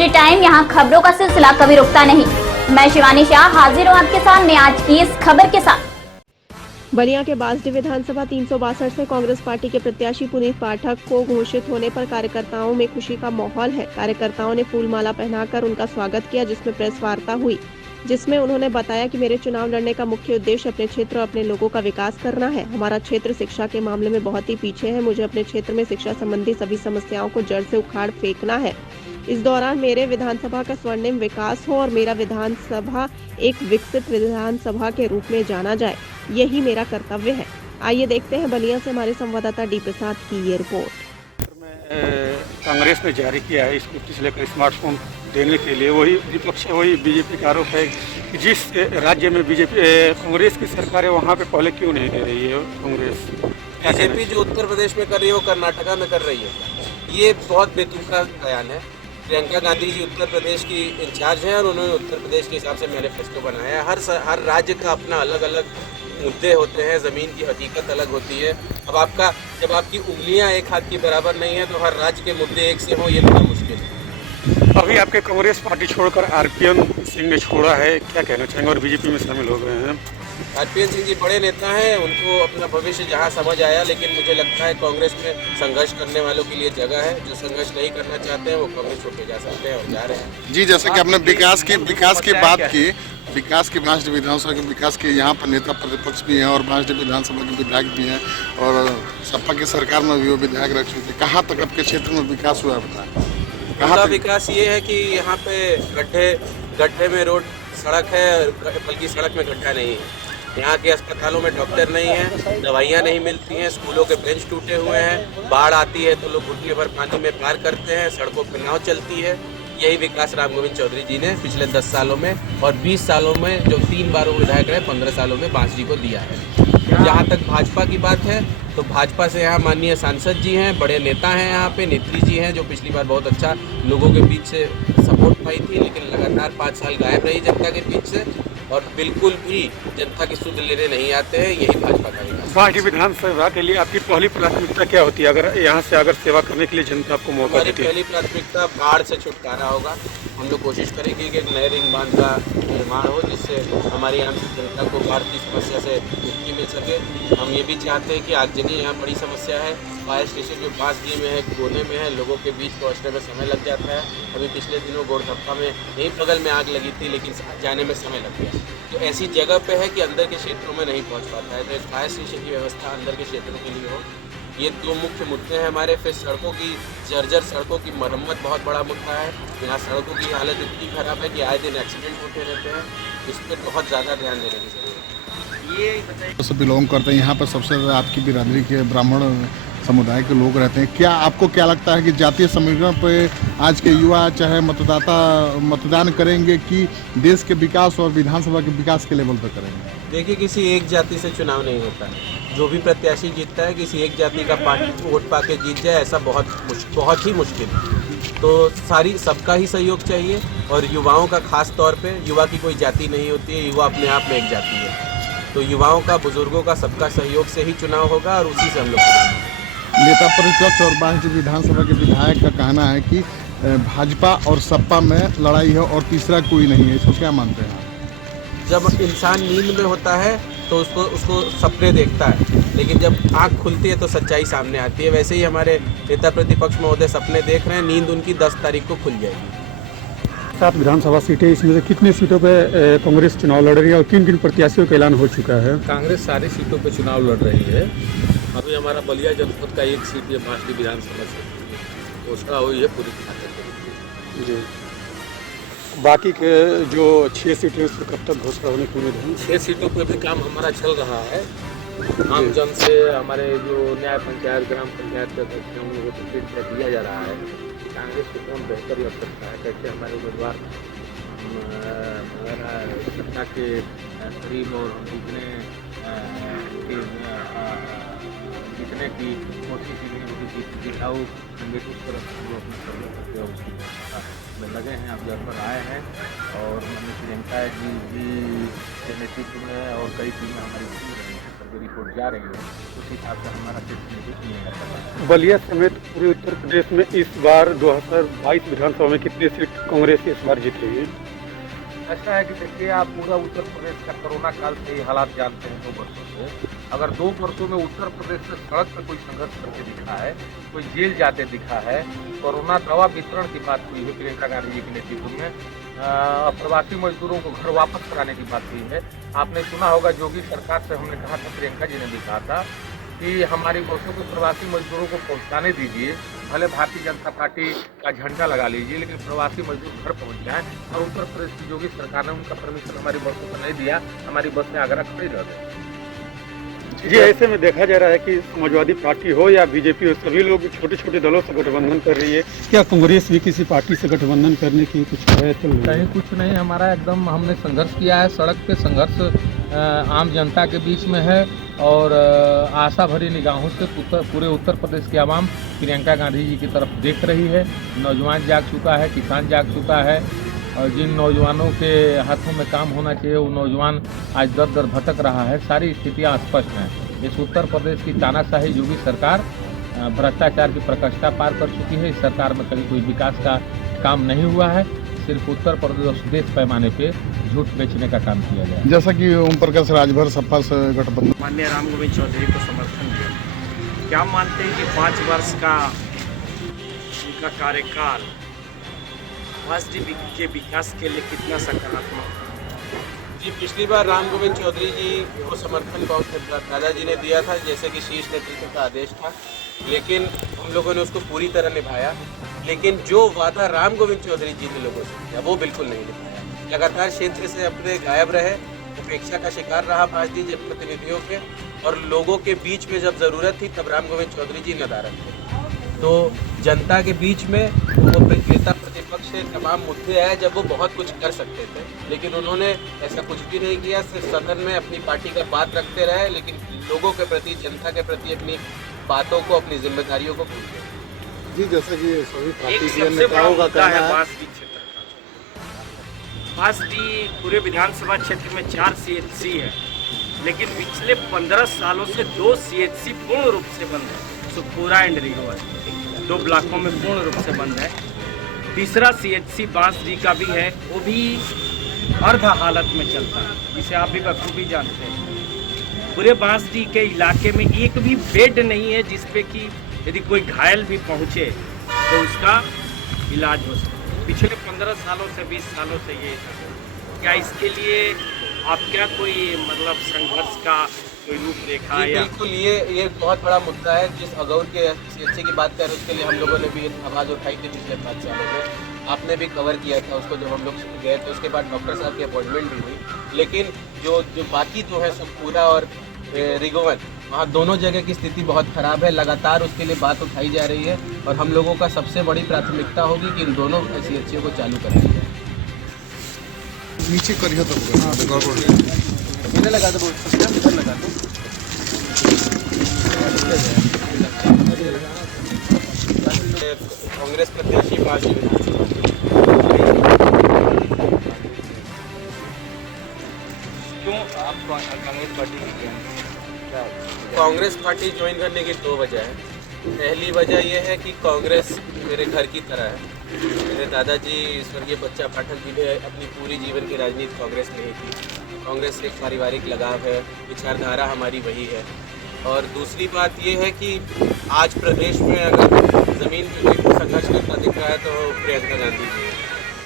विजय time, यहाँ खबरों का सिलसिला कभी रुकता नहीं। मैं शिवानी शाह हाजिर हूँ आपके सामने आज की इस खबर के साथ। बलिया के बासडी विधानसभा 362 से कांग्रेस पार्टी के प्रत्याशी पुनीत पाठक को घोषित होने पर कार्यकर्ताओं में खुशी का माहौल है। कार्यकर्ताओं ने फूलमाला पहनाकर उनका स्वागत किया, जिसमें प्रेस वार्ता हुई, जिसमें उन्होंने बताया कि मेरे चुनाव लड़ने का मुख्य उद्देश्य अपने क्षेत्र और अपने लोगों का विकास करना है। हमारा क्षेत्र शिक्षा के मामले में बहुत ही पीछे है। मुझे अपने क्षेत्र में शिक्षा संबंधी सभी समस्याओं को जड़ से उखाड़ फेंकना है। इस दौरान मेरे विधानसभा का स्वर्णिम विकास हो और मेरा विधानसभा एक विकसित विधानसभा के रूप में जाना जाए, यही मेरा कर्तव्य है। आइए देखते हैं बलिया से हमारे संवाददाता डी प्रसाद की ये रिपोर्ट। कांग्रेस ने जारी किया है स्कूटी से लेकर स्मार्टफोन देने के लिए, वही विपक्ष वही बीजेपी का आरोप है कि जिस राज्य में कांग्रेस की सरकार है वहाँ पे पहले क्यों नहीं दे रही है कांग्रेस। बीजेपी जो उत्तर प्रदेश में कर रही है वो कर्नाटका में कर रही है। ये बहुत बेतुका बयान है। प्रियंका गांधी जी उत्तर प्रदेश की इंचार्ज हैं और उन्होंने उत्तर प्रदेश के हिसाब से मैनिफेस्टो बनाया है। हर राज्य का अपना अलग अलग मुद्दे होते हैं, ज़मीन की हकीकत अलग होती है। अब जब आपकी उंगलियां एक हाथ की बराबर नहीं है तो हर राज्य के मुद्दे एक से हों, ये थोड़ा मुश्किल है। अभी आपके कांग्रेस पार्टी छोड़कर आरपीएन सिंह ने छोड़ा है, क्या कहना चाहेंगे, और बीजेपी में शामिल हो गए हैं। आरपीएन सिंह जी बड़े नेता हैं, उनको अपना भविष्य जहाँ समझ आया, लेकिन मुझे लगता है कांग्रेस में संघर्ष करने वालों के लिए जगह है। जो संघर्ष नहीं करना चाहते हैं वो कांग्रेस छोड़ के जा सकते हैं और जा रहे हैं। जी, जैसे कि आपने विकास की बात की, विकास की बांसडी विधानसभा के विकास के यहाँ पर नेता प्रतिपक्ष भी हैं और बांसडी विधानसभा के विधायक भी हैं और सपा की सरकार में भी वो विधायक रह चुके थे। कहाँ तक आपके क्षेत्र में विकास हुआ बताएं। कहाँ विकास ये है कि यहाँ पे गड्ढे में रोड सड़क है, बल्कि सड़क में गड्ढा नहीं है। यहाँ के अस्पतालों में डॉक्टर नहीं है, दवाइयाँ नहीं मिलती हैं, स्कूलों के बेंच टूटे हुए हैं, बाढ़ आती है तो लोग घुटने भर पानी में पार करते हैं, सड़कों पर नाव चलती है। यही विकास राम गोविंद चौधरी जी ने पिछले 10 सालों में और 20 सालों में जो 3 बार वो विधायक रहे, 15 सालों में बांसडी को दिया है। जहाँ तक भाजपा की बात है तो भाजपा से यहाँ माननीय सांसद जी हैं, बड़े नेता हैं, यहाँ पे नेत्री जी हैं जो पिछली बार बहुत अच्छा लोगों के बीच से सपोर्ट पाई थी, लेकिन लगातार 5 साल गायब रही जनता के बीच से और बिल्कुल भी जनता की सुध लेने नहीं आते हैं। यही भाजपा का विकास। बांसडी विधानसभा के लिए आपकी पहली प्राथमिकता क्या होती है, अगर यहाँ से सेवा करने के लिए जनता आपको मौका देती है? पहली प्राथमिकता बाढ़ से छुटकारा होगा। हम लोग कोशिश करेंगे कि एक नए रिंग बांध का निर्माण हो, जिससे हमारी आंतरिक जनता को बाढ़ की समस्या से मुक्ति मिल सके। हम ये भी चाहते हैं कि आगजनी यहाँ बड़ी समस्या है। फायर स्टेशन जो बांसडी में है, कोने में है, लोगों के बीच पहुँचने में समय लग जाता है। अभी पिछले दिनों गोड़धप्पा में यहीं बगल में आग लगी थी, लेकिन जाने में समय लग गया। तो ऐसी जगह पे है कि अंदर के क्षेत्रों में नहीं पहुँच पाता है, तो एक फायर स्टेशन की व्यवस्था अंदर के क्षेत्रों के लिए हो। ये 2 मुख्य मुद्दे हैं हमारे। फिर सड़कों की जर्जर सड़कों की मरम्मत बहुत बड़ा मुद्दा है। यहाँ सड़कों की हालत इतनी खराब है कि आए दिन एक्सीडेंट होते रहते हैं। इस पर बहुत ज़्यादा ध्यान देने की ज़रूरत है। ये बताइए, से बिलोंग करते हैं, यहाँ पर सबसे ज़्यादा आपकी बिरादरी के ब्राह्मण समुदाय के लोग रहते हैं। आपको क्या लगता है कि जातीय समीकरण पे आज के युवा चाहे मतदान करेंगे कि देश के विकास और विधानसभा के विकास के लेवल पर करेंगे? देखिए, किसी एक जाति से चुनाव नहीं होता है। जो भी प्रत्याशी जीतता है किसी एक जाति का पार्टी वोट पा के जीत जाए, ऐसा बहुत ही मुश्किल है। तो सबका ही सहयोग चाहिए और युवाओं का खास तौर पे। युवा की कोई जाति नहीं होती है, युवा अपने आप में एक जाति है। तो युवाओं का, बुजुर्गों का, सबका सहयोग से ही चुनाव होगा और उसी से हम लोग। नेता प्रतिपक्ष और बांसडी विधानसभा के विधायक का कहना है कि भाजपा और सपा में लड़ाई है और तीसरा कोई नहीं है, इसको क्या मानते हैं? जब इंसान नींद में होता है तो उसको सपने देखता है, लेकिन जब आँख खुलती है तो सच्चाई सामने आती है। वैसे ही हमारे नेता प्रतिपक्ष महोदय सपने देख रहे हैं, नींद उनकी 10 तारीख को खुल जाएगी। 7 विधानसभा सीटें, इसमें से कितनी सीटों पे कांग्रेस चुनाव लड़ रही है और किन प्रत्याशियों का ऐलान हो चुका है? कांग्रेस सारी सीटों पे चुनाव लड़ रही है। अभी हमारा बलिया जनपद का एक सीट, ये बांसडी विधानसभा से घोषणा हुई है पूरी तरह जी। बाकी के जो 6 सीटें उस पर कब तक घोषणा होने की उम्मीद है? 6 सीटों पर भी काम हमारा चल रहा है। आम जन से हमारे जो न्याय पंचायत, ग्राम पंचायत के अध्यक्ष हैं, उन लोगों को फीडबैक दिया जा रहा है। कांग्रेस को कौन बेहतर लग सकता है, कैसे हमारे उम्मीदवार सत्ता के करीब और जीतने की कोशिश की गई, उनकी दिखाऊ उस तरफ हम लोग अपना सहयोग करते हैं, उसकी में लगे हैं, ऑब्जर्वर आए हैं और प्रियंका जी के नेतृत्व में और कई टीमें हमारी रिपोर्ट जा रही है, उस हिसाब से हमारा बलिया समेत पूरे उत्तर प्रदेश में इस बार 2022 विधानसभा में कितने सीट कांग्रेस इस बार जीतेगी? ऐसा है कि देखिए, आप पूरा उत्तर प्रदेश का कोरोना काल से ये हालात जानते हैं 2 वर्षों से। अगर 2 वर्षों में उत्तर प्रदेश से सड़क पर कोई संघर्ष करके दिखा है, कोई जेल जाते दिखा है, कोरोना दवा वितरण की बात हुई है प्रियंका गांधी जी के नेतृत्व में, प्रवासी मजदूरों को घर वापस कराने की बात हुई है। आपने सुना होगा योगी सरकार से हमने कहा था, प्रियंका जी ने भी कहा था कि हमारी बसों को प्रवासी मजदूरों को पहुंचाने दीजिए, भले भारतीय जनता पार्टी का झंडा लगा लीजिए, लेकिन प्रवासी मजदूर घर पहुंच जाएं। और उत्तर प्रदेश की योगी सरकार ने उनका परमिशन हमारी बसों को नहीं दिया, हमारी बस में आगरा खड़ी रह गई। जी, ऐसे में देखा जा रहा है कि समाजवादी पार्टी हो या बीजेपी हो, सभी लोग छोटे छोटे दलों से गठबंधन कर रही है। क्या कांग्रेस भी किसी पार्टी से गठबंधन करने की कुछ है? तो कहीं कुछ नहीं, हमारा एकदम हमने संघर्ष किया है, सड़क पे संघर्ष आम जनता के बीच में है और आशा भरी निगाहों से पूरे उत्तर प्रदेश की आवाम प्रियंका गांधी जी की तरफ देख रही है। नौजवान जाग चुका है, किसान जाग चुका है और जिन नौजवानों के हाथों में काम होना चाहिए वो नौजवान आज दर दर भटक रहा है। सारी स्थितियां स्पष्ट हैं। इस उत्तर प्रदेश की तानाशाही योगी सरकार भ्रष्टाचार की प्रकाष्ठा पार कर चुकी है। इस सरकार में कभी कोई विकास का काम नहीं हुआ है, सिर्फ उत्तर प्रदेश और सुदेश पैमाने पे झूठ बेचने का काम किया गया। जैसा कि ओम प्रकाश राजभर सपा से गठबंधन माननीय राम गोविंद चौधरी को समर्थन दिया। क्या मानते हैं कि 5 वर्ष का उनका कार्यकाल महाराष्ट्र के विकास के लिए कितना सकारात्मक? जी, पिछली बार राम गोविंद चौधरी जी को समर्थन दादाजी ने दिया था, जैसे कि शीर्ष नेतृत्व का आदेश था, लेकिन हम लोगों ने उसको पूरी तरह निभाया। लेकिन जो वादा राम गोविंद चौधरी जी ने लोगों से किया वो बिल्कुल नहीं निभाया। लगातार क्षेत्र से अपने गायब रहे, उपेक्षा का शिकार रहा भाजपा जनप्रतिनिधियों के, और लोगों के बीच में जब ज़रूरत थी तब राम गोविंद चौधरी जी नदारद थे। तो जनता के बीच में वो नेता प्रतिपक्ष से तमाम मुद्दे आए जब वो बहुत कुछ कर सकते थे, लेकिन उन्होंने ऐसा कुछ भी नहीं किया। सिर्फ सदन में अपनी पार्टी का बात रखते रहे, लेकिन लोगों के प्रति, जनता के प्रति अपनी बातों को, अपनी जिम्मेदारियों को भूल गए। जी, जैसा कि सभी एक पार्टी के सबसे बड़ा नेताओं का मुद्दा कहना है है बांसडी क्षेत्र का। बांसडी पूरे विधानसभा क्षेत्र में 4 CHC है, लेकिन पिछले 15 सालों से 2 CHC पूर्ण रूप से बंद है। सुखपुरा एंड रिगोवर 2 ब्लॉकों में पूर्ण रूप से बंद है। तीसरा CHC बांसडी का भी है, वो भी अर्ध हालत में चलता है, जिसे आप भी बखूबी जानते हैं। पूरे बांसडी के इलाके में एक भी बेड नहीं है जिसपे कि यदि कोई घायल भी पहुंचे तो उसका इलाज हो सके। पिछले 15 सालों से 20 सालों से ये, क्या इसके लिए आप क्या कोई मतलब संघर्ष का कोई रूप देखा? जी, या बिल्कुल, ये बहुत बड़ा मुद्दा है। जिस अगौर के CHC की बात करें, उसके लिए हम लोगों ने भी आवाज़ उठाई थी पिछले 5 सालों में। आपने भी कवर किया था उसको जब हम लोग गए थे। उसके बाद डॉक्टर साहब की अपॉइंटमेंट भी हुई, लेकिन जो बाकी जो है सुखपुरा और रिगोवन, वहाँ दोनों जगह की स्थिति बहुत ख़राब है। लगातार उसके लिए बात उठाई जा रही है और हम लोगों का सबसे बड़ी प्राथमिकता होगी कि इन दोनों CHC को चालू कराया जाए। नीचे करिए तो इधर लगा दो, इधर लगा दो। कांग्रेस प्रत्याशी क्यों आप Congress party Congress party join करने की 2 वजह है। पहली वजह यह है कि कांग्रेस मेरे घर की तरह है। मेरे दादाजी स्वर्गीय बच्चा पाठक जी ने अपनी पूरी जीवन की राजनीति कांग्रेस में ही की। कांग्रेस से एक पारिवारिक लगाव है, विचारधारा हमारी वही है। और दूसरी बात यह है कि आज प्रदेश में अगर ज़मीन पे कोई संघर्ष करता दिख रहा है तो प्रियंका गांधी जी हैं।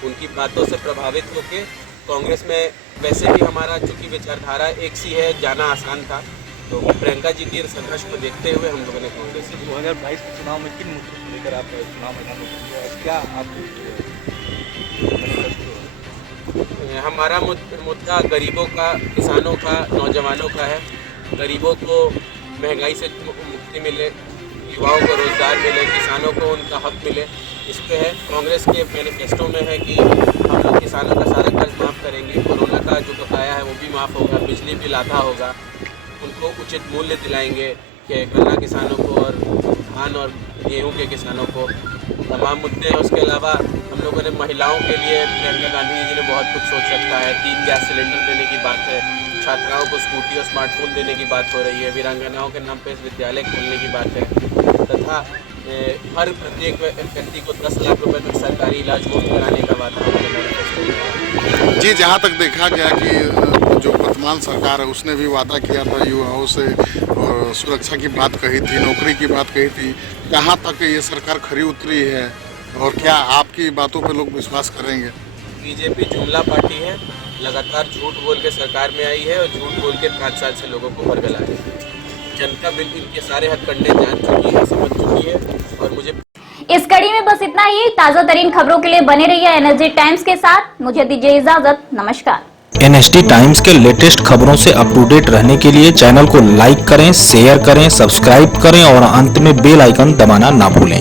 उनकी बातों से प्रभावित होकर कांग्रेस में वैसे भी हमारा चूँकि विचारधारा एक सी है, जाना आसान था, तो प्रियंका जी के संघर्ष को देखते हुए हम लोगों ने कांग्रेस से 2022 के चुनाव में किन मुद्दों को लेकर आप चुनाव मैदान में उतरे और क्या आप हमारा मुद्दा गरीबों का, किसानों का, नौजवानों का है। गरीबों को महंगाई से मुक्ति मिले, युवाओं को रोजगार मिले, किसानों को उनका हक मिले, इस पे है। कांग्रेस के मैनिफेस्टो में है कि हम लोग किसानों का सारा कर्ज माफ़ करेंगे, कोरोना का जो बकाया है वो भी माफ़ होगा, बिजली बिल आधा होगा, उनको उचित मूल्य दिलाएंगे कि गन्ना किसानों को और धान और गेहूं के किसानों को। तमाम मुद्दे हैं। उसके अलावा हम लोगों ने महिलाओं के लिए, प्रियंका गांधी जी ने बहुत कुछ सोच रखा है। 3 गैस सिलेंडर देने की बात है, छात्राओं को स्कूटी और स्मार्टफोन देने की बात हो रही है, वीरांगनाओं के नाम पे विद्यालय खोलने की बात है। तथा हर प्रत्येक व्यक्ति को 10 लाख रुपए तक सरकारी इलाज मुफ्त कराने का वादा हमारे मैनिफेस्टो में है। जी, जहाँ तक देखा गया कि जो वर्तमान सरकार है उसने भी वादा किया था युवाओं से और सुरक्षा की बात कही थी, नौकरी की बात कही थी, कहाँ तक ये सरकार खरी उतरी है और क्या आपकी बातों पे लोग विश्वास करेंगे? बीजेपी जुमला पार्टी है, लगातार झूठ बोल के सरकार में आई है और झूठ बोल के 5 साल से लोगों को बरगला है। जनता बिल्कुल इनके सारे हथकंडे जान चुकी है, समझ चुकी है और मुझे इस कड़ी में बस इतना ही। ताजा तरीन खबरों के लिए बने रहिए एनएसडी टाइम्स के साथ। मुझे दीजिए इजाजत, नमस्कार। एनएसडी टाइम्स के लेटेस्ट खबरों से अप टू डेट रहने के लिए चैनल को लाइक करें, शेयर करें, सब्सक्राइब करें और अंत में बेल आइकन दबाना ना भूलें।